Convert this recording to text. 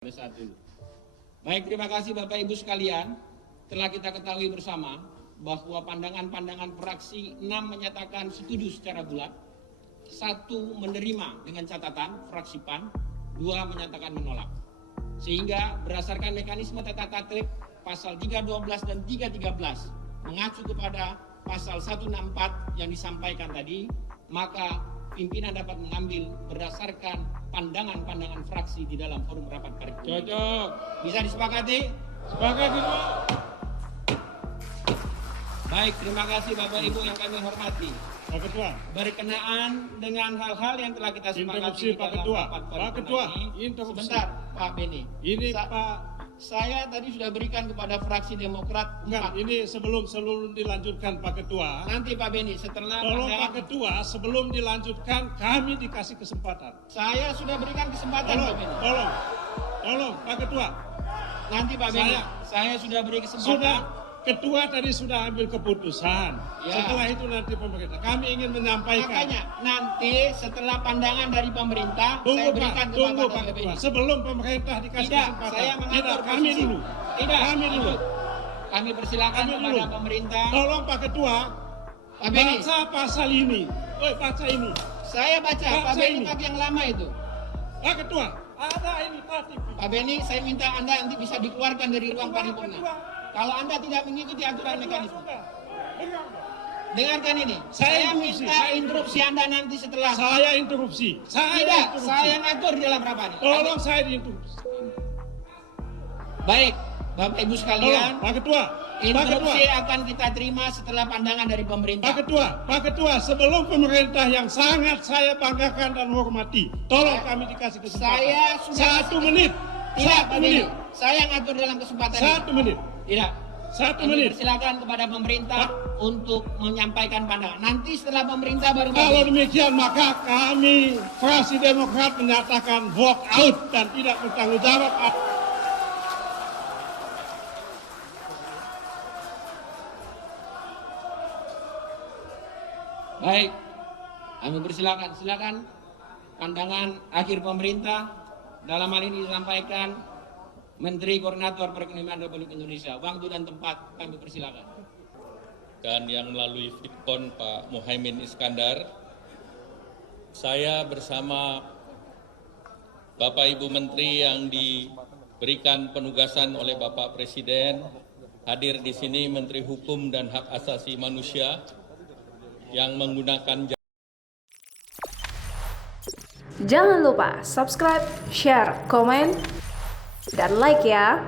Satu. Baik, terima kasih Bapak Ibu sekalian. Telah kita ketahui bersama bahwa pandangan-pandangan fraksi 6 menyatakan setuju secara bulat, 1 menerima dengan catatan fraksi PAN, 2 menyatakan menolak. Sehingga berdasarkan mekanisme tata tertib pasal 312 dan 313 mengacu kepada pasal 164 yang disampaikan tadi, maka pimpinan dapat mengambil berdasarkan pandangan-pandangan fraksi di dalam forum rapat paripurna. Cocok. Bisa disepakati? Sepakat itu. Baik, terima kasih Bapak Ibu yang kami hormati. Pak Ketua. Berkenaan dengan hal-hal yang telah kita Interupsi sepakati Pak dalam Ketua. rapat Pak paripurna Ketua, ini. interupsi. Sebentar, Pak Beni. Ini Pak. Saya tadi sudah berikan kepada fraksi Demokrat 4. Enggak, ini sebelum dilanjutkan Pak Ketua. Nanti Pak Beni, setelah Tolong Pak Ketua, sebelum dilanjutkan kami dikasih kesempatan. saya sudah berikan kesempatan Pak Beni. Tolong Pak Ketua. Nanti Pak Beni, saya sudah beri kesempatan. Ketua tadi sudah ambil keputusan. Ya. Setelah itu nanti pemerintah. Kami ingin menyampaikan. Makanya nanti setelah pandangan dari pemerintah saya berikan Tunggu kepada Pak Ketua. Sebelum pemerintah dikasih Tidak, kesempatan. saya mengatur kami posisi. dulu. Tidak, Kami dulu. Kami persilakan Kami kepada dulu. pemerintah. Tolong Pak Ketua. Pak Beni, Baca pasal ini. Baca ini. saya baca. Pak Baca Beni ini. pakai yang lama itu. Pak Ketua. Ada ini Pak. Pak Beni, saya minta Anda nanti bisa dikeluarkan dari ruang Ketua. paripurna. Kalau Anda tidak mengikuti aturan mekanisme. Sudah. Dengarkan ini. Saya Saya interupsi, minta saya interupsi Anda nanti setelah. Saya interupsi. Tidak, saya ngatur di dalam rapat. Tolong saya diinterupsi. Baik, Bapak Ibu Tolong sekalian. Pak Ketua. Pak Ketua. Interupsi akan kita terima setelah pandangan dari pemerintah. Pak Ketua, sebelum pemerintah yang sangat saya banggakan dan hormati, tolong kami dikasih kesempatan. Saya sudah 1 menit. Tidak, 1 Pak Beni. menit. Saya ngatur dalam kesempatan 1 menit. Tidak. 1 Kami menit. persilakan kepada pemerintah untuk menyampaikan pandangan. Nanti setelah pemerintah baru. Kalau demikian maka kami fraksi Demokrat menyatakan walk out dan tidak bertanggung jawab. Baik, kami persilakan. Silakan pandangan akhir pemerintah. Dalam hal ini disampaikan Menteri Koordinator Perekonomian Republik Indonesia. Waktu dan tempat kami persilakan. Dan yang melalui Fitcon Pak Muhaimin Iskandar, saya bersama Bapak Ibu Menteri yang diberikan penugasan oleh Bapak Presiden, hadir di sini Menteri Hukum dan Hak Asasi Manusia yang menggunakan. Jangan lupa subscribe, share, komen, dan like ya.